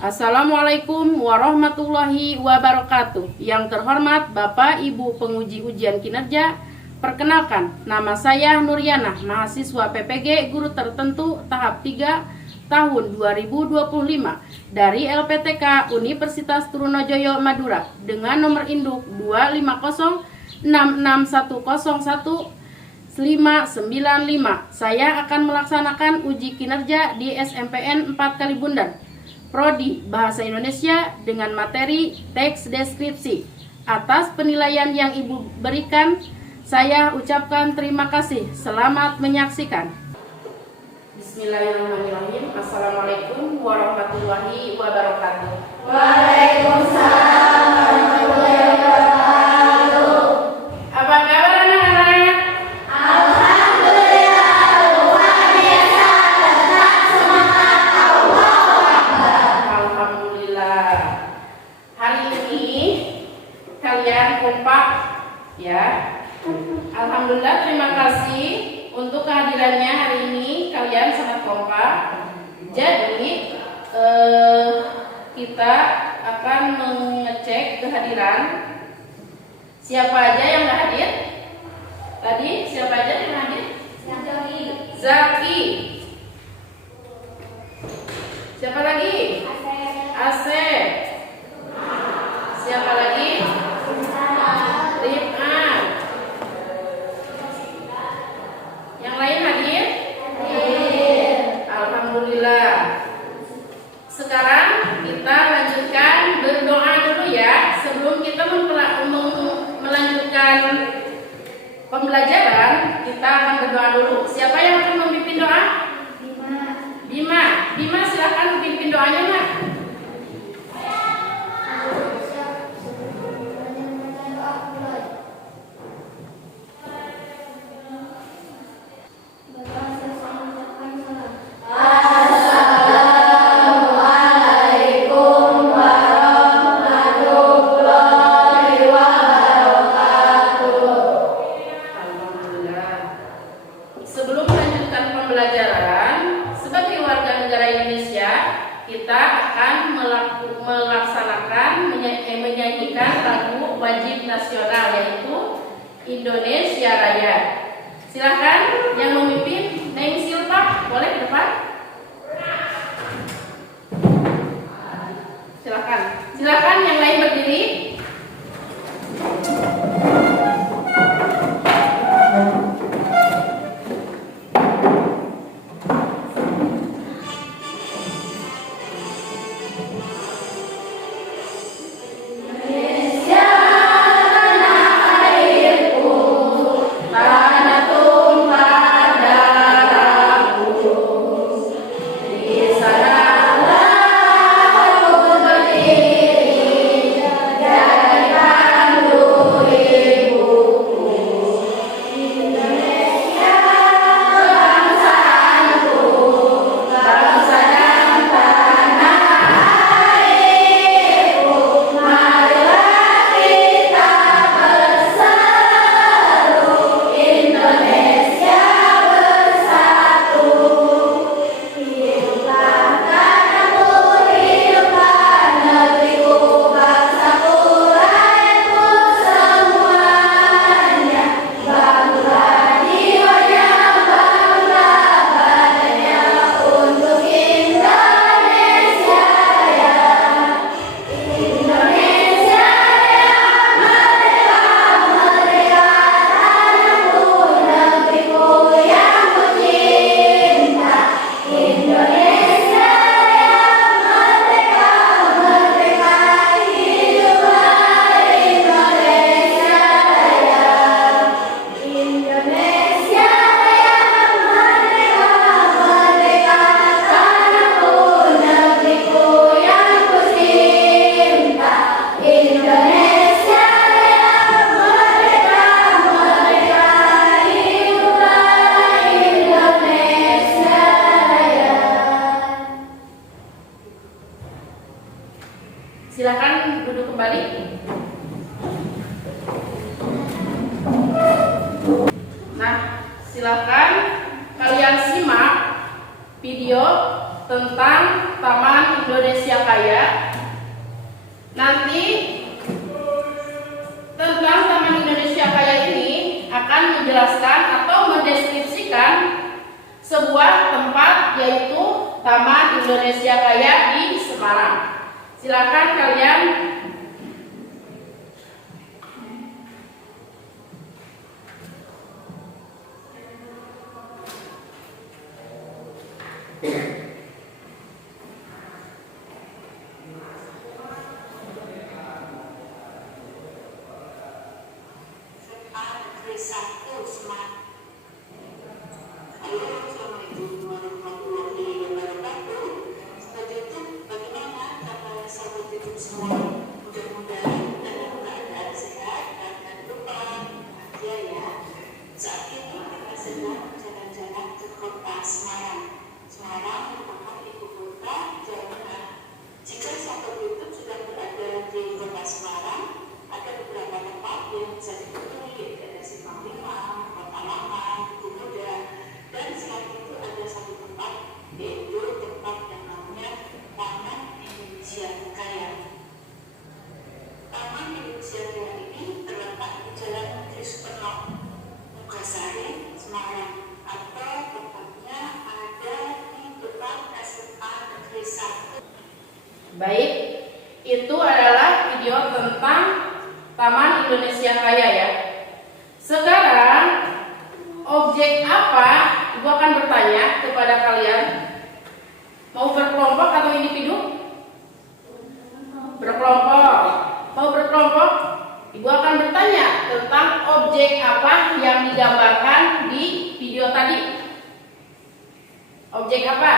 Assalamualaikum warahmatullahi wabarakatuh. Yang terhormat Bapak Ibu penguji ujian kinerja, perkenalkan, nama saya Nuriana, mahasiswa PPG Guru Tertentu tahap 3 tahun 2025 dari LPTK Universitas Trunojoyo Madura dengan nomor induk 25066101595. Saya akan melaksanakan uji kinerja di SMPN 4 Kalibundan, Prodi Bahasa Indonesia dengan materi teks deskripsi. Atas penilaian yang Ibu berikan, saya ucapkan terima kasih. Selamat menyaksikan. Bismillahirrahmanirrahim. Assalamualaikum warahmatullahi wabarakatuh. Waalaikumsalam warahmatullahi wabarakatuh. Apa kabar anak-anak? Alhamdulillah, luar biasa, tetap semangat, Allahu Akbar. Alhamdulillah. Hari ini kalian kompak ya. Alhamdulillah, terima kasih untuk kehadirannya hari ini. Kalian sangat kompak. Jadi kita akan mengecek kehadiran. Siapa aja yang nggak hadir? Tadi siapa aja yang hadir? Zaki. Siapa lagi? Asep. Siapa lagi? Rifan. Yang lain hadir? Alhamdulillah. Sekarang kita lanjutkan berdoa dulu ya. Sebelum kita melanjutkan pembelajaran, kita akan berdoa dulu. Siapa yang akan memimpin doa? Bima, silakan pimpin doanya, Mak. Sebelum melanjutkan pembelajaran, sebagai warga negara Indonesia, kita akan melaksanakan menyanyikan lagu wajib nasional, yaitu Indonesia Raya. Silakan yang memimpin, Neng Silpa, boleh ke depan? Silakan yang lain berdiri. Silakan duduk kembali. Nah, silakan kalian simak video tentang Taman Indonesia Kaya. Nanti tentang Taman Indonesia Kaya ini akan menjelaskan atau mendeskripsikan sebuah tempat, yaitu Taman Indonesia Kaya di Semarang. Silakan kalian baik, itu adalah video tentang Taman Indonesia Kaya ya. Sekarang objek apa? Ibu akan bertanya kepada kalian. Mau berkelompok atau individu? Berkelompok. Mau berkelompok? Ibu akan bertanya tentang objek apa yang digambarkan di video tadi. Objek apa?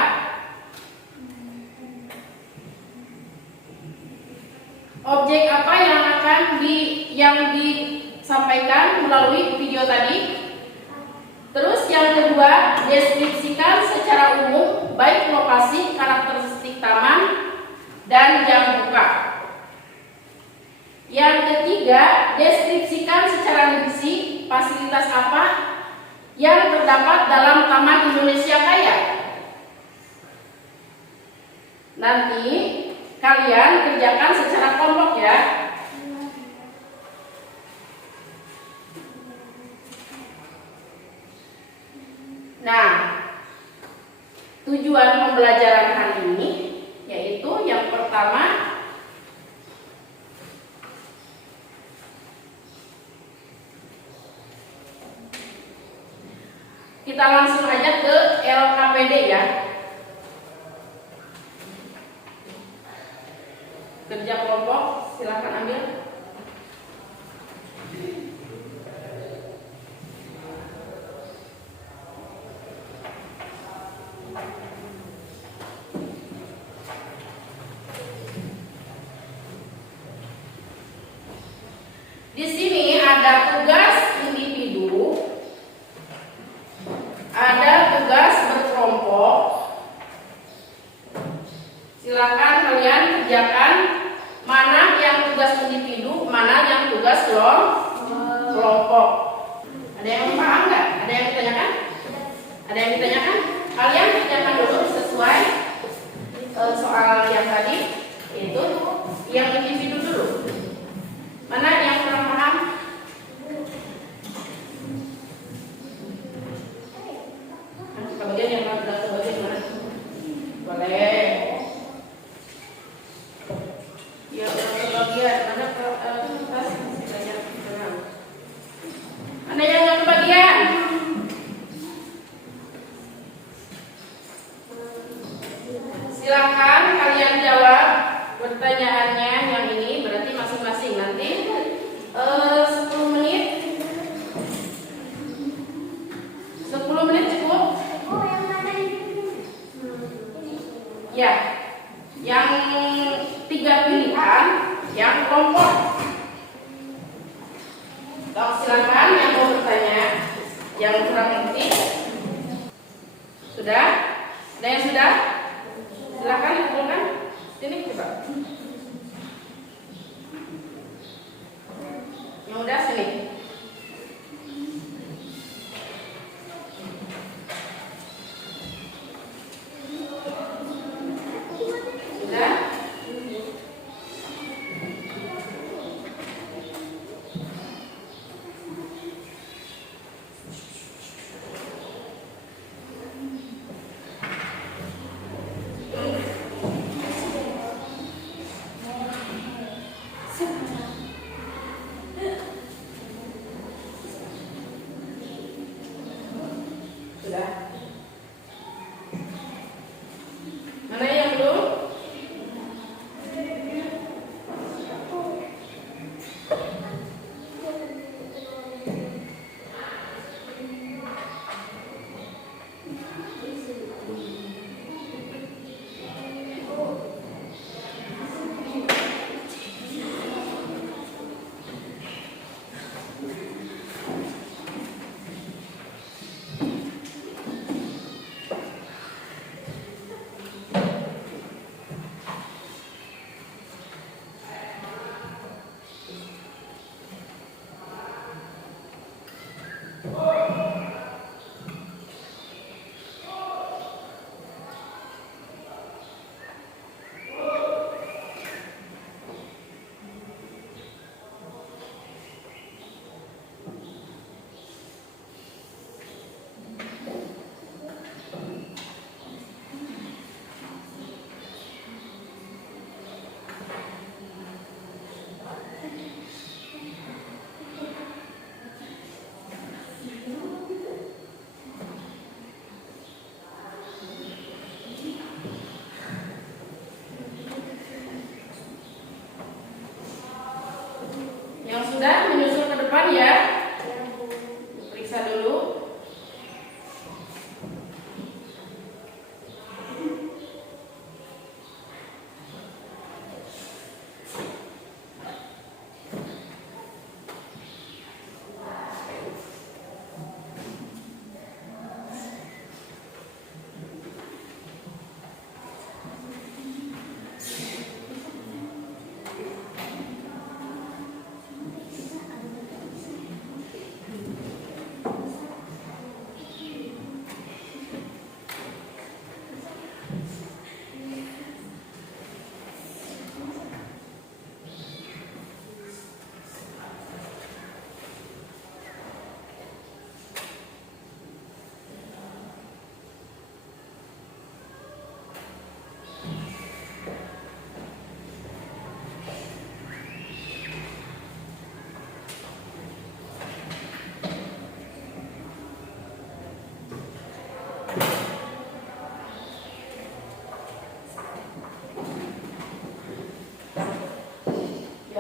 Objek apa yang disampaikan melalui video tadi? Terus yang kedua, deskripsikan secara umum baik lokasi, karakteristik taman, dan jam buka. Yang ketiga, deskripsikan secara rinci fasilitas apa yang terdapat dalam Taman Indonesia Kaya. Nanti kalian kerjakan secara kelompok ya. Nah, tujuan pembelajaran hari ini yaitu yang pertama, kita langsung aja ke LKPD ya. Kerja kelompok, silakan ambil. Di sini ada tugas individu, ada tugas berkelompok. Silakan kalian kerjakan mana yang tugas individu, mana yang tugas kelompok. Ada yang paham nggak? Ada yang ditanyakan? Ada yang ditanyakan? Kalian kerjakan dulu sesuai soal yang tadi, itu yang individu dulu. Mana yang kurang paham? Kebagian yang sudah kebagian mana? Boleh. Ya, kebagian mana kertas masih banyak tenang. Mana yang nggak kebagian? Silakan kalian jawab pertanyaannya yang ini, berarti masing-masing nanti 10 menit. 10 menit cukup? Ya, yang 3 pilihan, yang kelompok. Silakan yang mau bertanya, yang kurang ngerti. Sudah? Ada yang sudah? Silakan dikumpulkan. Sini coba. Yang udah sini.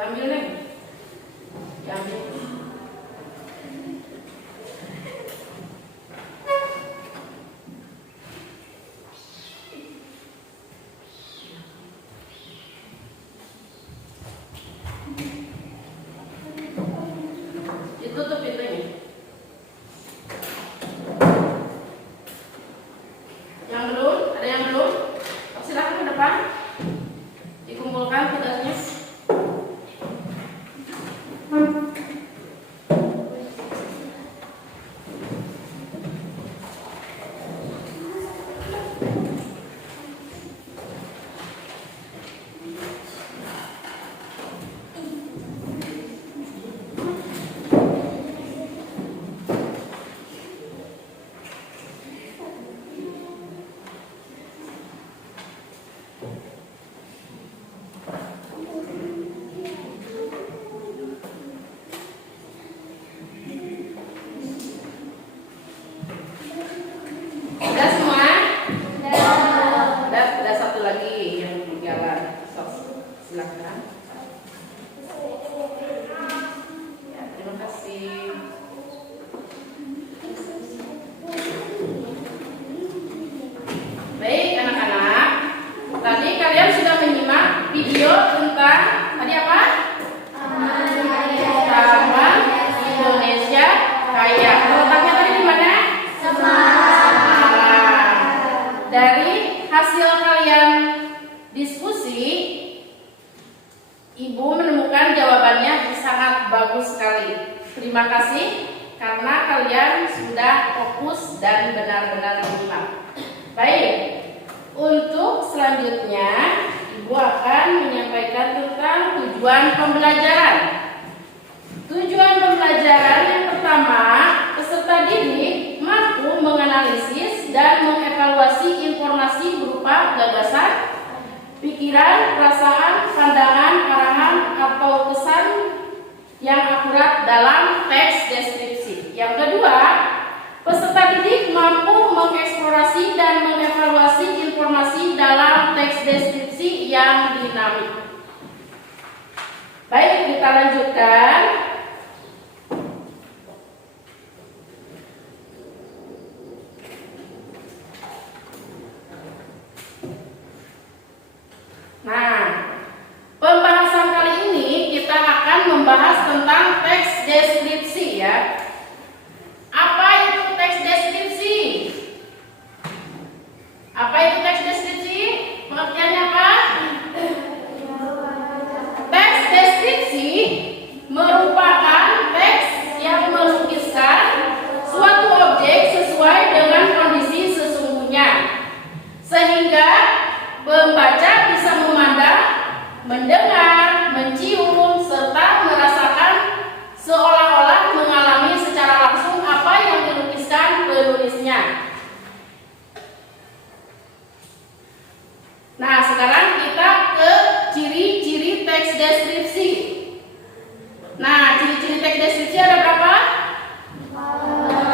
Diambil nih. Diambil. Ditutup pintunya. Yang belum? Ada yang belum? Silakan ke depan. Dikumpulkan tugasnya. Udah semua? Udah satu lagi yang belum jalan. Silakan. Ya, terima kasih. Baik anak-anak, tadi kalian sudah menyimak video tentang tadi apa? Taman Indonesia Kaya. Letaknya tadi di mana? Dari hasil kalian diskusi, Ibu menemukan jawabannya sangat bagus sekali. Terima kasih karena kalian sudah fokus dan benar-benar menyimak. Baik, untuk selanjutnya Ibu akan menyampaikan tentang tujuan pembelajaran. Tujuan pembelajaran yang pertama, peserta didik mampu menganalisis dan mengevaluasi informasi berupa gagasan, pikiran, perasaan, pandangan, arahan, atau kesan yang akurat dalam teks deskripsi. Yang kedua, peserta didik mampu mengeksplorasi dan mengevaluasi informasi dalam teks deskripsi yang dinamik. Baik, kita lanjutkan. Nah, pembahasan kali ini kita akan membahas tentang teks deskripsi ya. Apa itu teks deskripsi? Apa itu teks deskripsi? Pengertiannya apa? Teks deskripsi merupakan teks yang melukiskan suatu objek sesuai dengan kondisi sesungguhnya, sehingga pembaca bisa memandang, mendengar, mencium, serta merasakan seolah-olah mengalami secara langsung apa yang dilukiskan penulisnya. Nah, sekarang kita ke ciri-ciri teks deskripsi. Nah, ciri-ciri teks deskripsi ada berapa?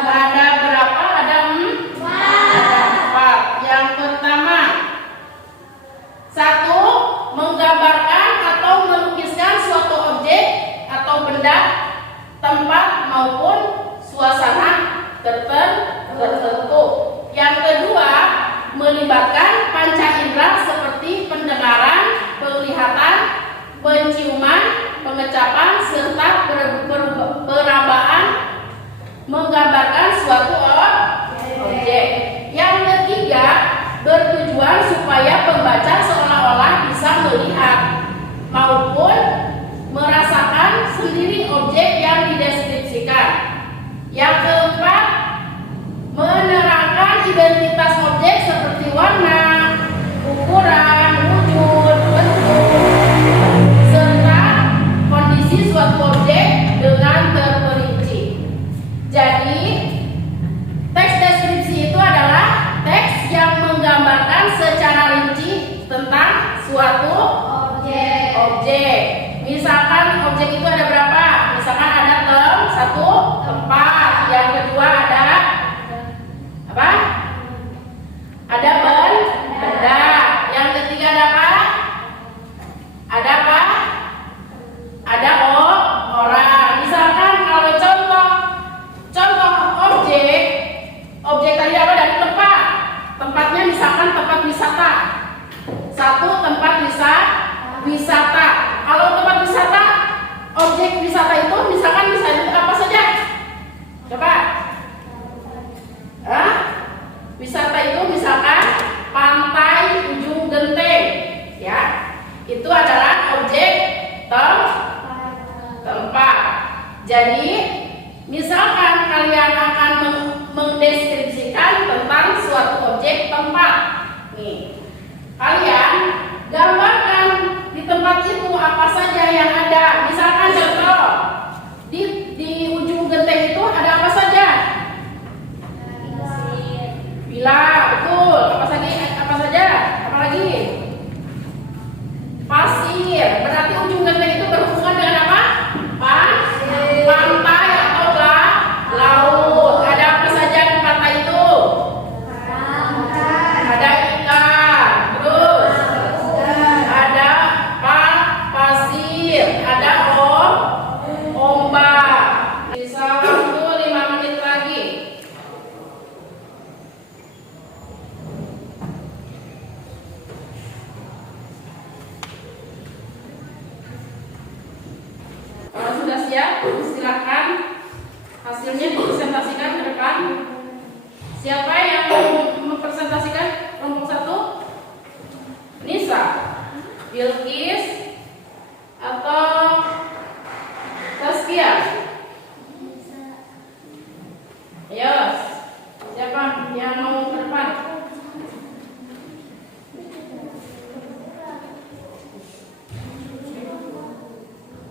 Ada berapa? Ada 4. Yang pertama, 1. Menggambarkan atau melukiskan suatu objek atau benda, tempat maupun suasana tertentu. Yang kedua, melibatkan panca indera seperti pendengaran, penglihatan, penciuman, pengecapan, serta perabaan menggambarkan suatu objek. Yang ketiga, bertujuan supaya pembaca seolah-olah bisa melihat maupun merasakan sendiri objek yang dideskripsikan. Yang keempat, menerangkan identitas objek seperti warna, ukuran, wujud, bentuk, serta kondisi suatu objek dengan terperinci. Jadi, teks deskripsi itu adalah teks yang menggambarkan secara rinci tentang suatu objek. Misalkan objek itu ada berapa? Misalkan ada tempat. Yang kedua ada apa? Ada benda. Yang ketiga ada apa? Ada apa? wisata. Kalau tempat wisata, objek wisata itu misalkan bisa apa saja? Coba. Wisata itu misalkan pantai ujung genteng, ya. Itu adalah objek tempat. Jadi, misalkan kalian akan mendeskripsikan tentang suatu objek tempat. Nih, kalian gambarkan di tempat itu apa saja yang ada. Misalkan contoh, di ujung genteng itu ada apa saja? Villa, betul. Apa saja? Apa lagi? Pasir. Berarti ujung genteng itu berhubungan dengan apa? Pantai atau laut. Ada apa saja di pantai itu? Ada ikan. Terus ada pasir. Ada ombak. Bisa waktu 5 menit lagi. Kalau sudah siap, silakan hasilnya dipresentasikan ke depan. Siapa yang mempresentasikan? Kelompok 1? Nisa, Bilqis, atau Taskia? Ayo, siapa yang mau ke depan?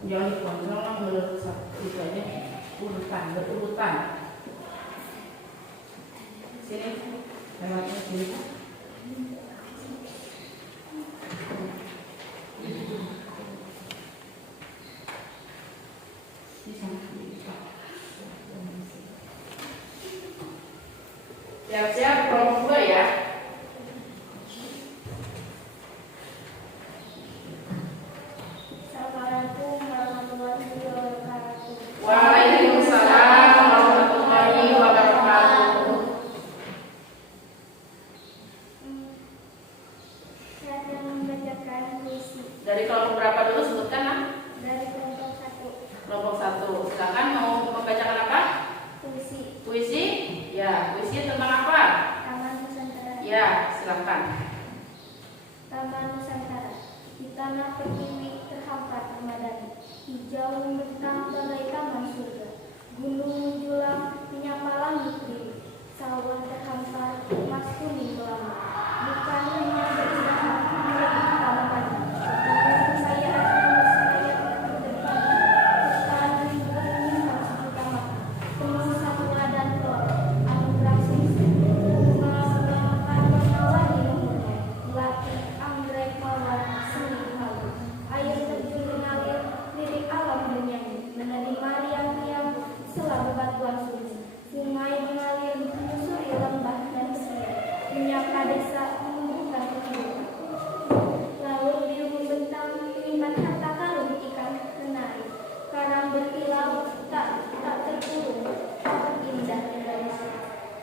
Jangan dikontrol menurut itu aja, berurutan. Sini, lewatnya sini. Siap-siap kelompok 2 ya. Assalamualaikum warahmatullahi wabarakatuh. Waalaikumsalam warahmatullahi wabarakatuh. Saya akan membacakan puisi Dari kelompok berapa dulu sebutkan, nah? dari kelompok 1. Kelompok 1. Silakan mau membacakan apa? Puisi Puisi? Ya, puisi tentang apa? Taman Nusantara. Ya, silakan. Taman Nusantara. Di tanah pertiwi terhampar permadani, hijau membentang bagai taman surga. Gunung menjulang menyapa langit biru, sawah terhampar emas kuning melambang. Bukan hanya berindah menjadi taman, namun kekayaan manusia yang terdepan. Hutan ribuan bintang sejuta mata, penuh satwa dan flora, anugerah sisi. Bunga akan menawarkan umurnya, melatih anggrek mawar seni malu. Air terjun mengalir, lirik alam bernyanyi, menerima riang-riang sela bebatuan sunyi. Sungai mengalir menyusuri lembah dan pesisir, menyapa desa menumbuhkan kehidupan. Laut biru membentang, menyimpan harta karun ikan menari. Karang berkilau, tak terkurung, indah Indonesia.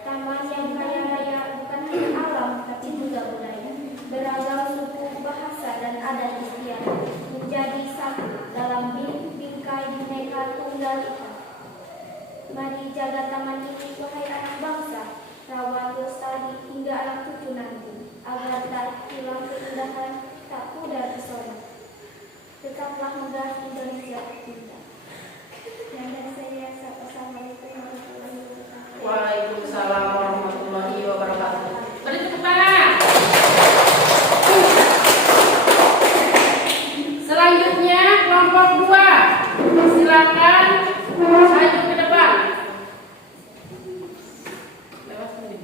Taman yang kaya raya bukan hanya alam, tapi juga budaya. Beragam suku, bahasa, dan adat istiadat menjadi satu dalam bingkai Bhinneka Tunggal Ika. Mari jaga taman ini, wahai anak bangsa, rawat lestari hingga anak cucu nanti, agar tak hilang keindahan, tak pudar pesona. Tetaplah megah Indonesia kita. Dan dari saya, assalamualaikum warahmatullahi wabarakatuh. Waalaikumsalam warahmatullahi wabarakatuh. Beri tepuk tangan. Selanjutnya kelompok 2. Silakan maju ke depan. Lewat sini.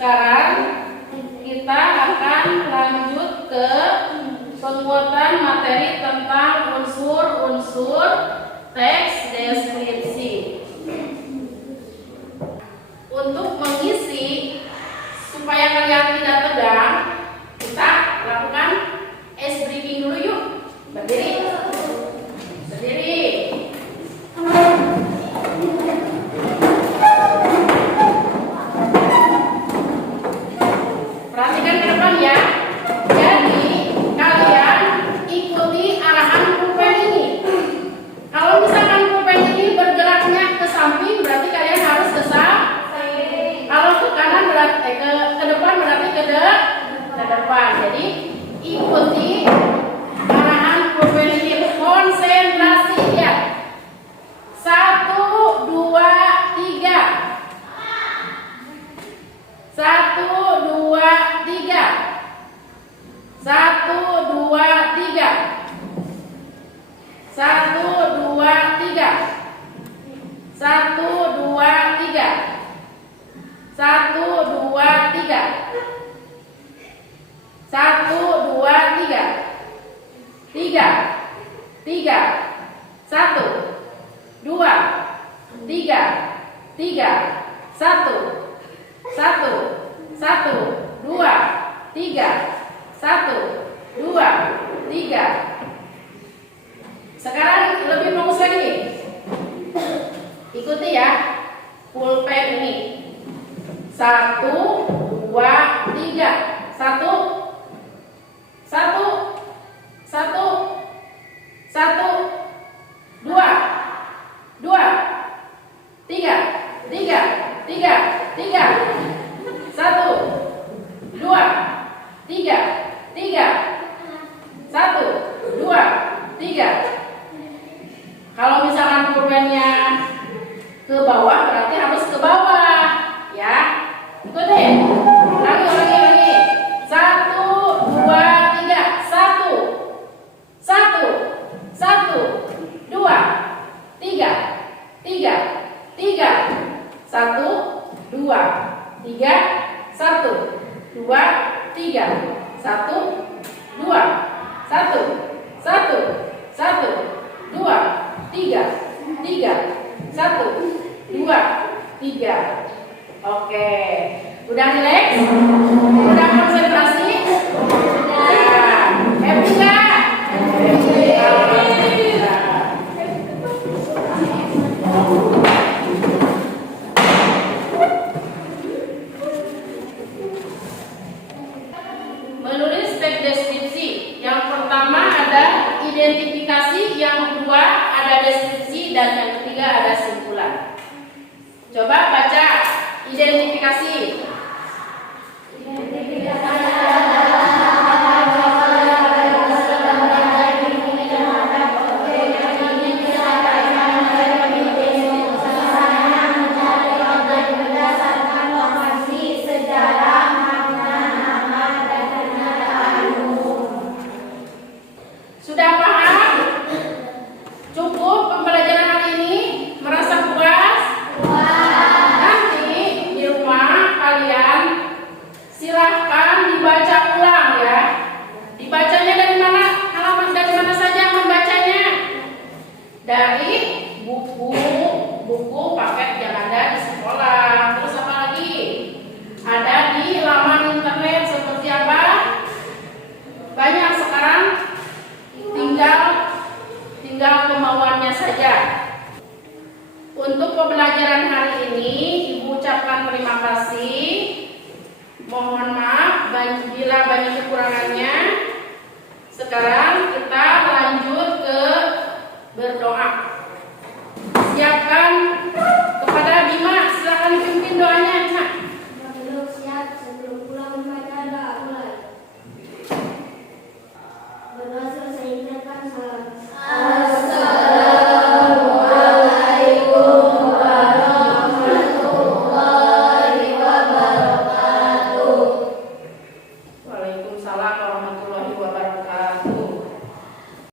Sekarang kita akan lanjut ke penguatan materi tentang unsur-unsur teks deskripsi. Untuk mengisi supaya kalian tidak tegang, kita lakukan ice breaking dulu yuk. Berdiri. Berdiri. Perhatikan ke depan ya. Jadi kalian ikuti arahan pulpen ini. Kalau misalkan pulpen ini bergeraknya ke samping, berarti kalian harus ke samping. Kalau ke kanan berarti ke depan berarti ke depan. Jadi ikuti arahan pulpen ini. Konsentrasi ya. 1, 2, 3. 1, 2, 3. 1, 2, 3. 1, 2, 3. 1, 2, 3. 1, 2, 3. 1, 2, 3. 3, 3. 1, 2, 3. 3. 1. 1, 1, 2, 3. 1, 2, 3. Sekarang lebih bagus lagi. Ikuti ya pulpen ini. 1, 2, 3. 1, 1, 1, 1, 2, 2, 3, 3, 3, 3. 1, 2, 3, 3. 1, 2, 3. Kalau misalkan pulpennya ke bawah berarti harus ke bawah ya. Ikutin. Lagi. 1, 2, 3. 1, 1, 1, 2, 3, 3, 3. 1, 2, 3. 1, 2, 3. 1, 2, 1, 1, 1, 2, 3, 3. 1, 2, 3. Oke. Udah rileks? Udah konsentrasi? Sudah. Happy nggak? Alhamdulillah. Menulis teks deskripsi. Yang pertama ada identifikasi, yang kedua ada deskripsi, dan yang ketiga ada simpulan. Coba baca identifikasi. Sudah paham? Cukup pembelajaran hari ini? Merasa puas? Nanti di rumah kalian silahkan dibaca ulang ya. Dibacanya dari mana? Halaman dari mana saja membacanya? Dari buku paket yang ada di sekolah. Terus apa lagi? Ada di laman internet seperti apa? Banyak sekarang. Tinggal kemauannya saja. Untuk pembelajaran hari ini, Ibu ucapkan terima kasih. Mohon maaf bila banyak kekurangannya. Sekarang kita lanjut ke berdoa. Siapkan kepada Bima, silakan pimpin doanya. Nah. Siap sebelum pulang membaca doa mulai. Berdoa selesai ingatkan salam. Assalamualaikum warahmatullahi wabarakatuh. Waalaikumsalam warahmatullahi